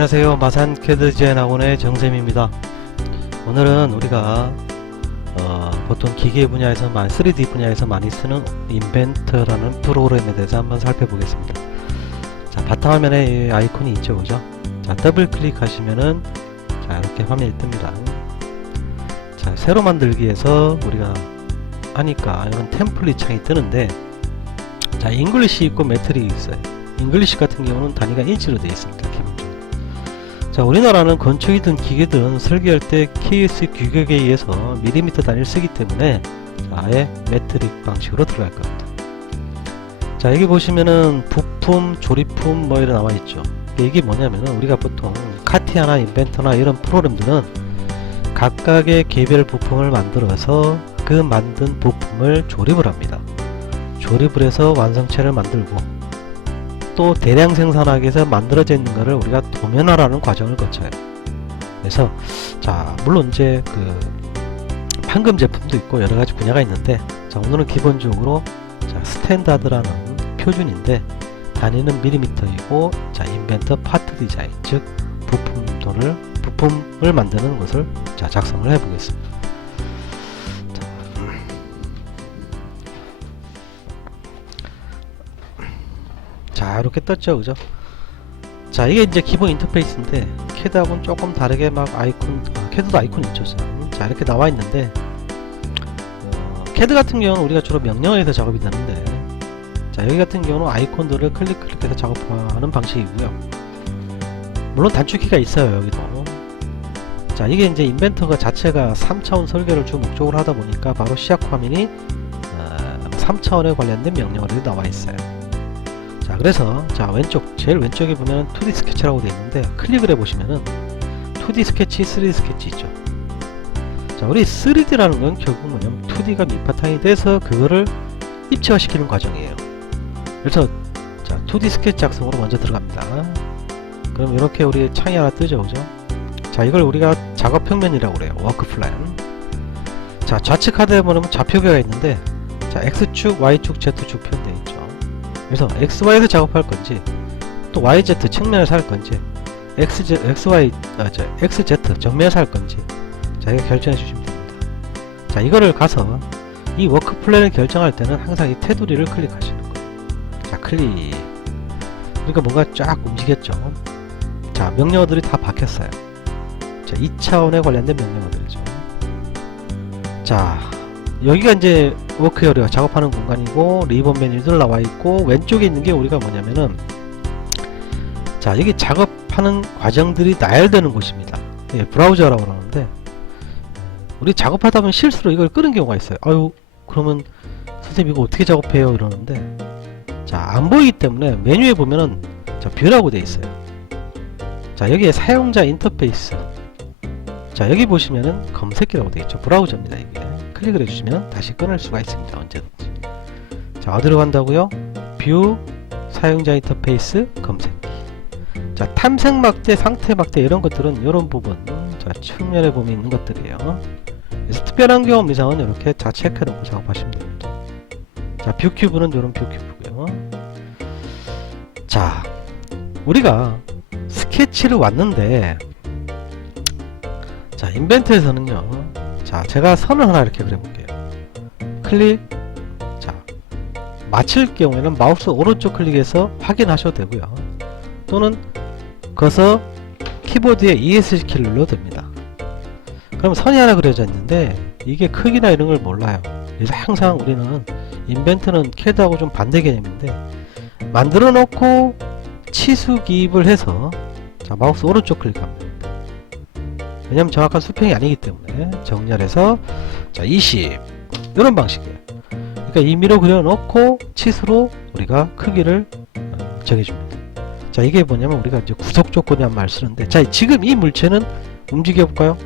안녕하세요. 마산 CAD 디자인 학원의 정쌤입니다. 오늘은 우리가 보통 기계 분야에서 3D 분야에서 많이 쓰는 인벤터라는 프로그램에 대해서 한번 살펴보겠습니다. 자, 바탕화면에 이 아이콘이 있죠, 그죠? 자, 더블 클릭하시면은 자, 이렇게 화면이 뜹니다. 자, 새로 만들기에서 우리가 하니까 이런 템플릿 창이 뜨는데, 자, 잉글리시 있고 메트릭이 있어요. 잉글리시 같은 경우는 단위가 인치로 되어 있습니다. 기본적으로. 자, 우리나라는 건축이든 기계든 설계할 때 KS 규격에 의해서 밀리미터 단위를 쓰기 때문에 아예 메트릭 방식으로 들어갈 겁니다. 자, 여기 보시면은 부품, 조립품 뭐 이런 나와 있죠. 이게 뭐냐면은 우리가 보통 카티아나 인벤터나 이런 프로그램들은 각각의 개별 부품을 만들어서 그 만든 부품을 조립을 합니다. 조립을 해서 완성체를 만들고 또 대량 생산하기 위해서 만들어져 있는 것을 우리가 도면화라는 과정을 거쳐요. 그래서 자, 물론 이제 그 판금 제품도 있고 여러가지 분야가 있는데, 자, 오늘은 기본적으로 자, 스탠다드라는 표준인데 단위는 밀리미터이고, 자, 인벤터 파트 디자인, 즉 부품을 만드는 것을 자, 작성을 해 보겠습니다. 자, 이렇게 떴죠, 그죠? 자, 이게 이제 기본 인터페이스인데 CAD하고는 조금 다르게 막 아이콘, CAD도 아이콘이 있죠. 자, 이렇게 나와 있는데 CAD 같은 경우는 우리가 주로 명령어에서 작업이 되는데, 자, 여기 같은 경우는 아이콘들을 클릭해서 작업하는 방식이고요. 물론 단축키가 있어요, 여기도. 자, 이게 이제 인벤터가 자체가 3차원 설계를 주 목적으로 하다 보니까 바로 시작 화면이 3차원에 관련된 명령어들이 나와 있어요. 자, 그래서 자, 왼쪽 제일 왼쪽에 보면 2D 스케치라고 되어 있는데 클릭을 해보시면은 2D 스케치, 3D 스케치 있죠. 자, 우리 3D라는 건 결국 뭐냐면 2D가 밑바탕이 돼서 그거를 입체화 시키는 과정이에요. 그래서 자, 2D 스케치 작성으로 먼저 들어갑니다. 그럼 이렇게 우리 창이 하나 뜨죠, 그죠? 자, 이걸 우리가 작업 평면이라고 그래요. 워크 플랜. 자, 좌측 하드에 보면 좌표계가 있는데, 자, X축, Y축, Z축 표현되어 있죠. 그래서 XY에서 작업할 건지 또 YZ 측면에서 할 건지 XZ 정면에서 할 건지 자, 이거 결정해 주시면 됩니다. 자, 이거를 가서 이 워크 플랜을 결정할 때는 항상 이 테두리를 클릭하시는 거예요. 자, 클릭. 그러니까 뭔가 쫙 움직였죠. 자, 명령어들이 다 박혔어요. 자, 2차원에 관련된 명령어들이죠. 자, 여기가 이제 워크 에리어 작업하는 공간이고 리본 메뉴들 나와 있고, 왼쪽에 있는 게 우리가 뭐냐면은 자, 여기 작업하는 과정들이 나열되는 곳입니다. 예, 브라우저라고 그러는데 우리 작업하다 보면 실수로 이걸 끄는 경우가 있어요. 아유, 그러면 선생님 이거 어떻게 작업해요? 이러는데, 자, 안 보이기 때문에 메뉴에 보면은 자, 뷰라고 되어 있어요. 자, 여기에 사용자 인터페이스, 자, 여기 보시면은 검색기라고 되어 있죠. 브라우저입니다. 이게 클릭을 해주시면 다시 끊을 수가 있습니다. 언제든지. 자, 어디로 간다고요? 뷰, 사용자 인터페이스, 검색기. 자, 탐색 막대, 상태 막대 이런 것들은 이런 부분, 자, 측면에 보면 있는 것들이에요. 그래서 특별한 경험 이상은 이렇게 다 체크해 놓고 작업하시면 됩니다. 자, 뷰 큐브는 이런 뷰 큐브고요. 자, 우리가 스케치를 왔는데, 자, 인벤트에서는요, 자, 제가 선을 하나 이렇게 그려볼게요. 클릭. 자, 마칠 경우에는 마우스 오른쪽 클릭해서 확인하셔도 되고요. 또는 거서 키보드에 ESC 키를 눌러도 됩니다. 그럼 선이 하나 그려져 있는데 이게 크기나 이런 걸 몰라요. 그래서 항상 우리는 인벤트는 CAD하고 좀 반대 개념인데, 만들어 놓고 치수 기입을 해서 자, 마우스 오른쪽 클릭합니다. 왜냐면 정확한 수평이 아니기 때문에 정렬해서 자, 20 이런 방식이에요. 그러니까 임의로 그려놓고 치수로 우리가 크기를 정해줍니다. 자, 이게 뭐냐면 우리가 이제 구속 조건이란 말을 쓰는데, 자, 지금 이 물체는 움직여 볼까요?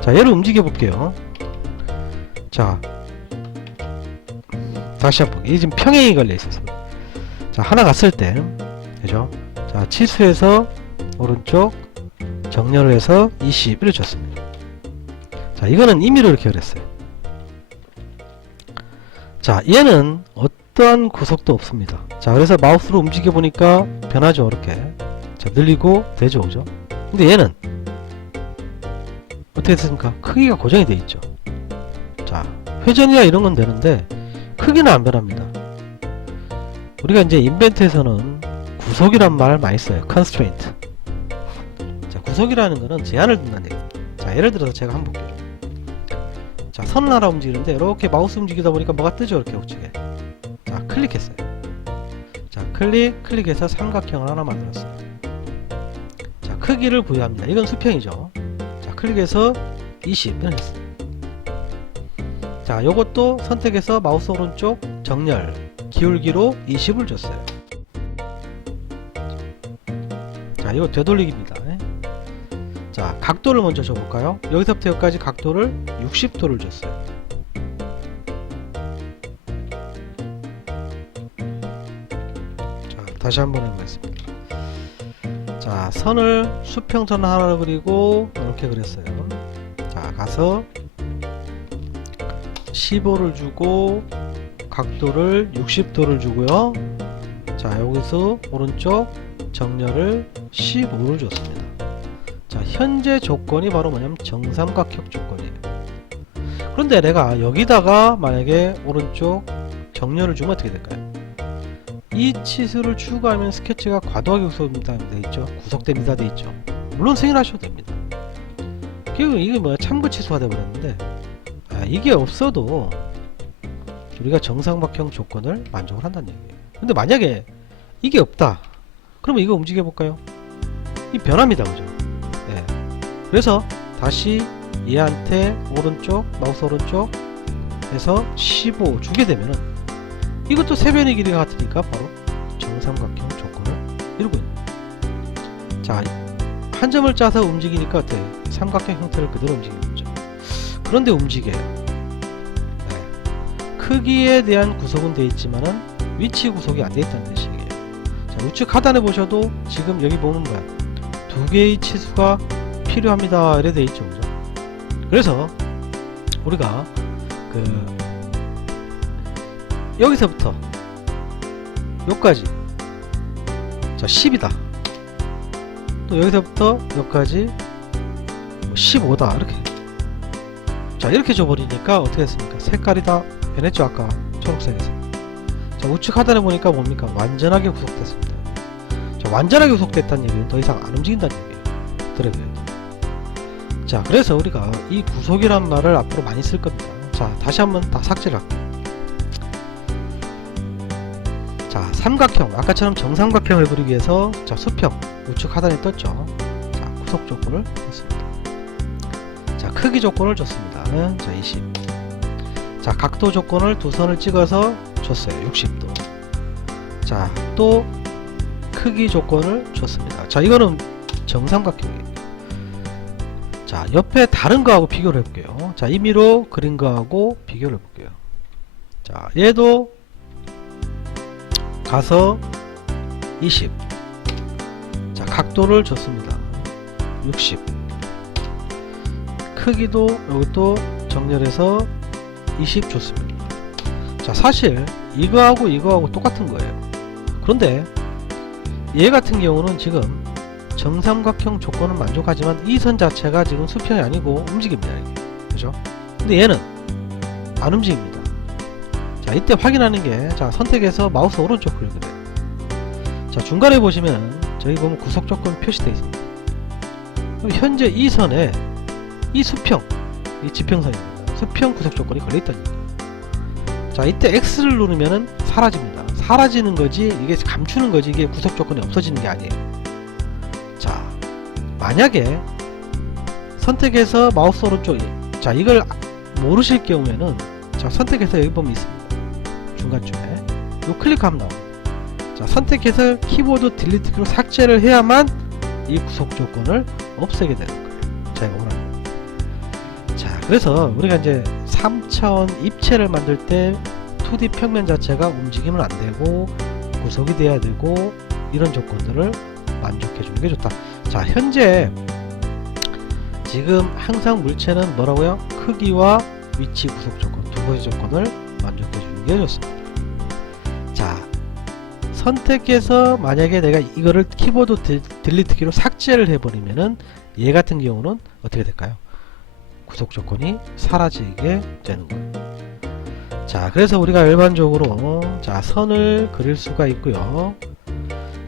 자, 얘를 움직여 볼게요. 자, 다시 한번, 이게 지금 평행이 걸려 있어서 자, 하나 갔을 때, 그죠? 자, 치수에서 오른쪽 정렬을 해서 20을 줬습니다. 자, 이거는 임의로 이렇게 그랬어요. 자, 얘는 어떠한 구속도 없습니다. 자, 그래서 마우스로 움직여 보니까 변하죠, 이렇게. 자, 늘리고 되죠, 그죠? 근데 얘는 어떻게 됐습니까? 크기가 고정이 돼 있죠. 자, 회전이나 이런 건 되는데 크기는 안 변합니다. 우리가 이제 인벤트에서는 구속이란 말 많이 써요. constraint. 자, 구속이라는 거는 제한을 둔다는 얘기예요. 자, 예를 들어서 제가 한번 볼게요. 자, 선을 하나 움직이는데 이렇게 마우스 움직이다 보니까 뭐가 뜨죠, 이렇게 우측에. 자, 클릭했어요. 자, 클릭해서 삼각형을 하나 만들었어요. 자, 크기를 부여합니다. 이건 수평이죠. 자, 클릭해서 20 변했어요. 자, 요것도 선택해서 마우스 오른쪽 정렬 기울기로 20을 줬어요. 자, 이거 되돌리기입니다. 자, 각도를 먼저 줘볼까요? 여기서부터 여기까지 각도를 60도를 줬어요. 자, 다시 한번 해보겠습니다. 자, 선을 수평선 하나 그리고 이렇게 그렸어요. 자, 가서 15를 주고 각도를 60도를 주고요. 자, 여기서 오른쪽 정렬을 15를 줬습니다. 자, 현재 조건이 바로 뭐냐면 정삼각형 조건이에요. 그런데 내가 여기다가 만약에 오른쪽 정렬을 주면 어떻게 될까요? 이 치수를 추가하면 스케치가 과도하게 구속됩니다 돼 있죠. 구속됩니다 돼 있죠. 물론 승인하셔도 됩니다. 결국 이게 뭐야, 참고 치수가 되어버렸는데, 이게 없어도 우리가 정삼각형 조건을 만족을 한다는 얘기예요. 근데 만약에 이게 없다, 그러면 이거 움직여 볼까요? 이 변합니다, 그죠? 네. 그래서 다시 얘한테 오른쪽 마우스 오른쪽 해서 15 주게 되면은 이것도 세변의 길이가 같으니까 바로 정삼각형 조건을 이루고 있는. 자, 한 점을 짜서 움직이니까 어때? 삼각형 형태를 그대로 움직이는 거죠. 그런데 움직여요. 네. 크기에 대한 구속은 되어 있지만은 위치 구속이 안 되어 있다는 뜻이에요. 자, 우측 하단에 보셔도 지금 여기 보면 뭐야, 두 개의 치수가 필요합니다 이래 되어 있죠, 그죠? 그래서 우리가 여기서부터 여기까지, 자, 10이다. 또 여기서부터 여기까지 15다 이렇게. 자, 이렇게 줘버리니까 어떻게 됐습니까? 색깔이 다 변했죠, 아까 초록색에서. 자, 우측 하단에 보니까 뭡니까? 완전하게 구속됐습니다. 자, 완전하게 구속됐다는 얘기는 더 이상 안 움직인다는 얘기예요. 드래그해도. 자, 그래서 우리가 이 구속이란 말을 앞으로 많이 쓸 겁니다. 자, 다시 한번 다 삭제를 할게요. 자, 삼각형, 아까처럼 정삼각형을 그리기 위해서, 자, 수평 우측 하단에 떴죠. 자, 구속 조건을 줬습니다. 자, 크기 조건을 줬습니다. 자, 20. 자, 각도 조건을 두 선을 찍어서 줬어요. 60도. 자, 또 크기 조건을 줬습니다. 자, 이거는 정삼각형이에요. 자, 옆에 다른 거하고 비교를 해볼게요. 자, 임의로 그린 거하고 비교를 해볼게요. 자, 얘도 가서 20. 자, 각도를 줬습니다. 60. 크기도 여기도 정렬해서 20 줬습니다. 자, 사실 이거하고 이거하고 똑같은 거예요. 그런데 얘 같은 경우는 지금 정삼각형 조건은 만족하지만 이 선 자체가 지금 수평이 아니고 움직입니다, 이게. 그죠? 근데 얘는 안 움직입니다. 자, 이때 확인하는 게, 자, 선택해서 마우스 오른쪽 클릭을 해요. 자, 중간에 보시면 저희 보면 구속 조건 표시되어 있습니다. 그럼 현재 이 선에 이 수평, 이 지평선입니다. 수평 구속 조건이 걸려있다는 얘기예요. 자, 이때 X를 누르면은 사라집니다. 사라지는 거지, 이게 감추는 거지, 이게 구속 조건이 없어지는 게 아니에요. 자, 만약에 선택해서 마우스 오른쪽, 자, 이걸 모르실 경우에는, 자, 선택해서 여기 보면 있습니다. 중간쯤에 요 클릭하면 나옵니다. 자, 선택해서 키보드 딜리트 키로 삭제를 해야만 이 구속 조건을 없애게 되는 거예요. 제가 원하는 거예요. 자, 그래서 우리가 이제 3차원 입체를 만들 때 2D 평면 자체가 움직이면 안 되고 구속이 돼야 되고 이런 조건들을 만족해 주는 게 좋다. 자, 현재 지금 항상 물체는 뭐라고요? 크기와 위치 구속 조건 두 가지 조건을 만족해 주는 게 좋습니다. 자, 선택해서 만약에 내가 이거를 키보드 딜리트 키로 삭제를 해버리면은 얘 같은 경우는 어떻게 될까요? 구속 조건이 사라지게 되는 거예요. 자, 그래서 우리가 일반적으로 자, 선을 그릴 수가 있고요.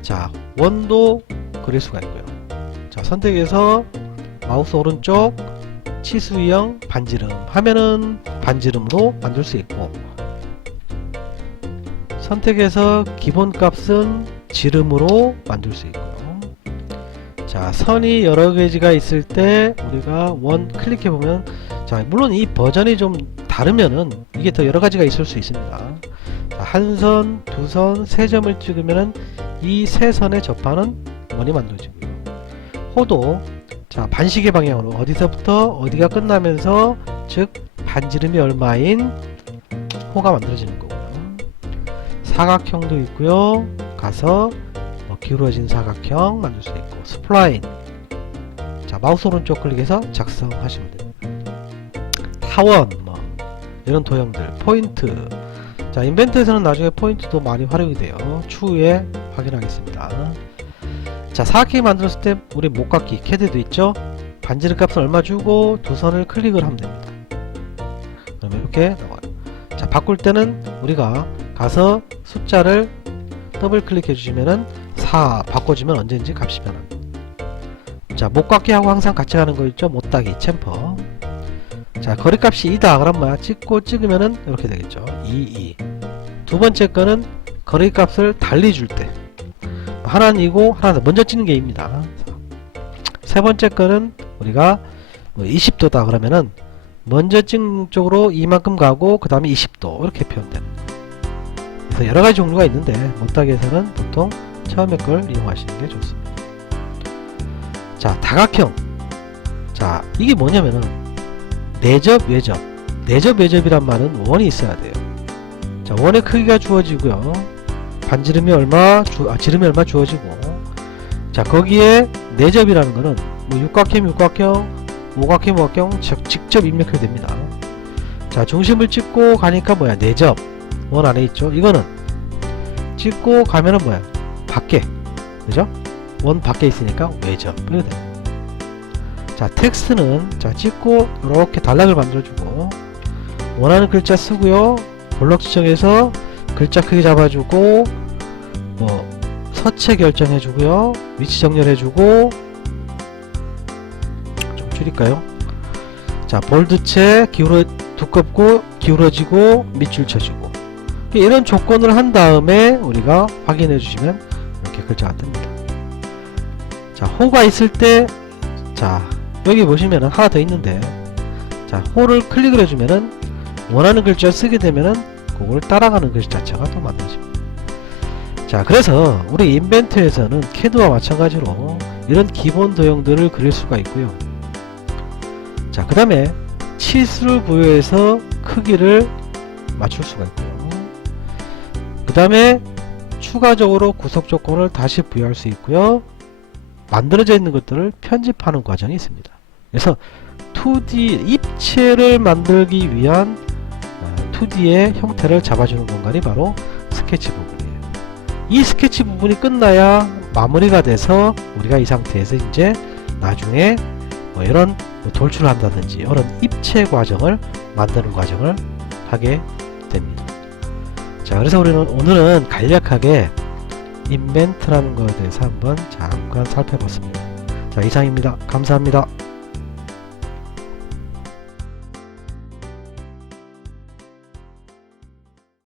자, 원도 그릴 수가 있고요. 자, 선택해서 마우스 오른쪽 치수형 반지름 하면은 반지름으로 만들 수 있고, 선택해서 기본값은 지름으로 만들 수 있고요. 자, 선이 여러 가지가 있을 때 우리가 원 클릭해 보면, 자, 물론 이 버전이 좀 다르면은 이게 더 여러 가지가 있을 수 있습니다. 자, 한 선, 두 선, 세 점을 찍으면은 이 세 선에 접하는 원이 만들어지고요. 호도, 자, 반시계 방향으로 어디서부터 어디가 끝나면서, 즉 반지름이 얼마인 호가 만들어지는 거고요. 사각형도 있고요. 가서 뭐 기울어진 사각형 만들 수 있고, 스플라인, 자, 마우스 오른쪽 클릭해서 작성하시면 됩니다. 타원, 뭐 이런 도형들, 포인트. 자, 인벤트에서는 나중에 포인트도 많이 활용이 돼요. 추후에 확인하겠습니다. 자, 사각형이 만들었을 때 우리 목깎기 캐드도 있죠. 반지름 값을 얼마 주고 두 선을 클릭을 하면 됩니다. 그러면 이렇게 나와요. 자, 바꿀 때는 우리가 가서 숫자를 더블 클릭해 주시면은 4 바꿔주면 언제든지 값이 변합니다. 자, 목깎기하고 항상 같이 가는 거 있죠. 못따기, 챔퍼. 자, 거리값이 2다 그럼 뭐야? 찍고 찍으면은 이렇게 되겠죠. 2. 두 번째 거는 거리값을 달리 줄 때, 하나는 2고 하나는 먼저 찍는 게 2입니다. 세 번째 거는 우리가 20도다 그러면은 먼저 찍는 쪽으로 이만큼 가고 그 다음에 20도 이렇게 표현됩니다. 그래서 여러 가지 종류가 있는데 못따기에서는 보통 처음에 걸 이용하시는 게 좋습니다. 자, 다각형. 자, 이게 뭐냐면은 내접, 외접. 내접, 외접이란 말은 원이 있어야 돼요. 자, 원의 크기가 주어지고요. 반지름이 얼마, 지름이 얼마 주어지고, 자, 거기에 내접이라는 거는 뭐 육각형, 오각형, 오각형 직접 입력해도 됩니다. 자, 중심을 찍고 가니까 뭐야? 내접. 원 안에 있죠. 이거는 찍고 가면은 뭐야? 밖에. 그죠? 원 밖에 있으니까 외접. 이렇게 됩니다. 자, 텍스트는 자, 찍고 이렇게 단락을 만들어주고, 원하는 글자 쓰고요. 블럭 지정해서 글자 크기 잡아주고, 뭐 서체 결정해주고요. 위치 정렬해주고, 좀 줄일까요? 자, 볼드체 두껍고 기울어지고 밑줄 쳐주고, 이런 조건을 한 다음에 우리가 확인해 주시면 이렇게 글자가 뜹니다. 자, 호가 있을 때, 자, 여기 보시면은 하나 더 있는데, 자, 호를 클릭을 해주면은 원하는 글자 쓰게 되면은 그걸 따라가는 글씨 자체가 또 만들어집니다. 자, 그래서 우리 인벤트에서는 캐드와 마찬가지로 이런 기본 도형들을 그릴 수가 있고요. 자, 그 다음에 치수를 부여해서 크기를 맞출 수가 있고요. 그 다음에 추가적으로 구속 조건을 다시 부여할 수 있고요. 만들어져 있는 것들을 편집하는 과정이 있습니다. 그래서 2D 입체를 만들기 위한 2D의 형태를 잡아주는 공간이 바로 스케치 부분이에요. 이 스케치 부분이 끝나야 마무리가 돼서 우리가 이 상태에서 이제 나중에 뭐 이런 돌출을 한다든지 이런 입체 과정을 만드는 과정을 하게 됩니다. 자, 그래서 우리는 오늘은 간략하게 인벤트라는 것에 대해서 한번 잠깐 살펴봤습니다. 자, 이상입니다. 감사합니다.